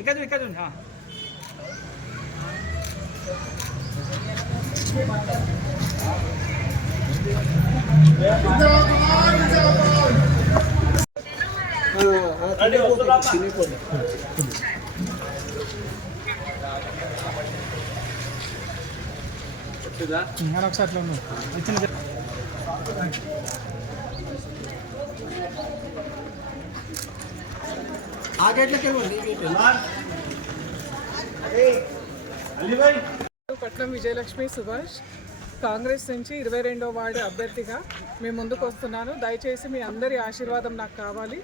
ఇక్కడ ఇక్కడ ఒకసారి అట్లా ఉన్నాం आगे के के अली भाई। पटना विजयलक्ष्मी सुभाष। కాంగ్రెస్ నుంచి ఇరవై రెండో వార్డు అభ్యర్థిగా మేము ముందుకు వస్తున్నాను. దయచేసి మీ అందరి ఆశీర్వాదం నాకు కావాలి.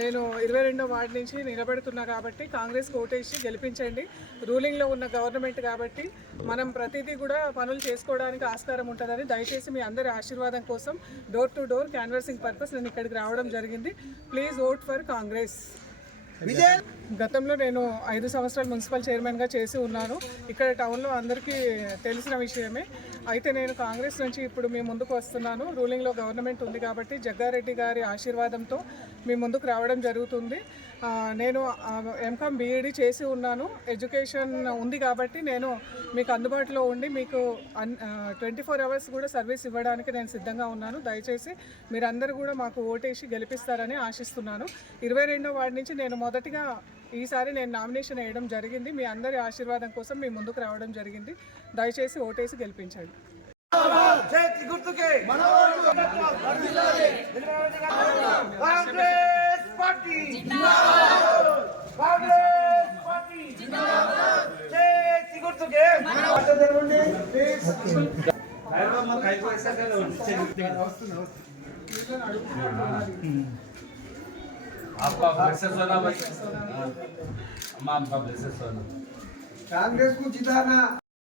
నేను ఇరవై రెండో వార్డు నుంచి నిలబెడుతున్నా కాబట్టి కాంగ్రెస్ ఓటేసి గెలిపించండి. రూలింగ్లో ఉన్న గవర్నమెంట్ కాబట్టి మనం ప్రతిదీ కూడా పనులు చేసుకోవడానికి ఆస్కారం ఉంటుందని దయచేసి మీ అందరి ఆశీర్వాదం కోసం door to door canvassing purpose నేను ఇక్కడికి రావడం జరిగింది. Please vote for Congress. గతంలో నేను ఐదు సంవత్సరాలు మున్సిపల్ చైర్మన్గా చేసి ఉన్నాను. ఇక్కడ టౌన్లో అందరికీ తెలిసిన విషయమే. అయితే నేను కాంగ్రెస్ నుంచి ఇప్పుడు మీ ముందుకు వస్తున్నాను. రూలింగ్లో గవర్నమెంట్ ఉంది కాబట్టి జగ్గారెడ్డి గారి ఆశీర్వాదంతో మీ ముందుకు రావడం జరుగుతుంది. నేను ఎంకామ్ బీఈడి చేసి ఉన్నాను. ఎడ్యుకేషన్ ఉంది కాబట్టి నేను మీకు అందుబాటులో ఉండి మీకు ట్వంటీ ఫోర్ అవర్స్ కూడా సర్వీస్ ఇవ్వడానికి నేను సిద్ధంగా ఉన్నాను. దయచేసి మీరందరూ కూడా మాకు ఓటేసి గెలిపిస్తారని ఆశిస్తున్నాను. ఇరవై రెండో వార్డు నుంచి నేను మొదటిగా ఈసారి నేను నామినేషన్ వేయడం జరిగింది. మీ అందరి ఆశీర్వాదం కోసం మీ ముందుకు రావడం జరిగింది. దయచేసి ఓటేసి గెలిపించండి. आपका ब्लेसेस होना भाई अम्मा आपका ब्लेसेस होना कांग्रेस को जिताना